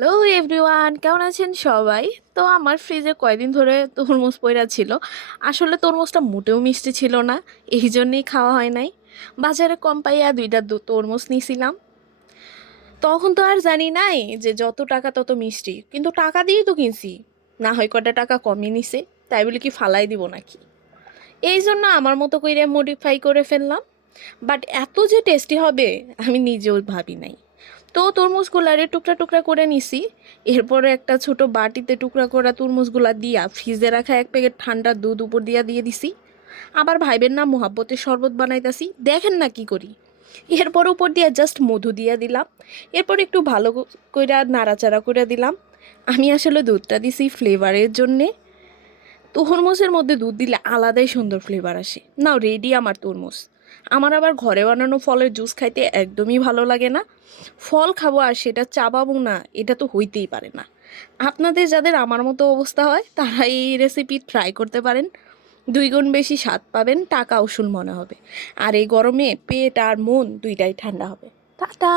Hello everyone কেমন আছেন সবাই? তো আমার ফ্রিজে কয়দিন ধরে তরমুজ পইরা ছিল। আসলে তরমুজটা মোটেও মিষ্টি ছিল না, এই জন্যেই খাওয়া হয় নাই। বাজারে কম পাইয়া দুইটা তরমুজ নিয়েছিলাম তখন তো আর জানি নাই যে যত টাকা তত মিষ্টি। কিন্তু টাকা দিয়েই তো কিনছি। না হয় কটা টাকা কমই নিছে, তাই বলে কি ফালাই দিব নাকি? এই জন্য আমার মতো করে মডিফাই করে ফেললাম। বাট এত যে টেস্টি হবে, আমি নিজেও ভাবি নাই। তো তরমুজগুলারে টুকরা টুকরা করে নিছি। এরপরে একটা ছোট বাটিতে টুকরা করা তরমুজগুলা দিয়া ফ্রিজে রাখা এক প্যাকেট ঠান্ডা দুধ উপর দিয়া দিয়ে দিছি। আবার ভাইবের না মোহাব্বতের শরবত বানাইতাছি, দেখেন না কি করি। এরপর উপর দিয়া জাস্ট মধু দিয়া দিলাম। এরপর একটু ভালো করে নাড়াচাড়া করে দিলাম। আমি আসলে দুধটা দিছি ফ্লেভারের জন্যে। তরমুজের মধ্যে দুধ দিলে আলাদাই সুন্দর ফ্লেভার আসে। নাও রেডি আমার তরমুজ। আমার আবার ঘরে বানানো ফলের জুস খাইতে একদমই ভালো লাগে না। ফল খাব আর সেটা চাবাবো না, এটা তো হইতেই পারে না। আপনাদের যাদের আমার মতো অবস্থা হয়, তারা এই রেসিপি ট্রাই করতে পারেন। দুই গুণ বেশি স্বাদ পাবেন, টাকা ওষুধ মনে হবে। আর এই গরমে পেট আর মন দুইটাই ঠান্ডা হবে। টাটা!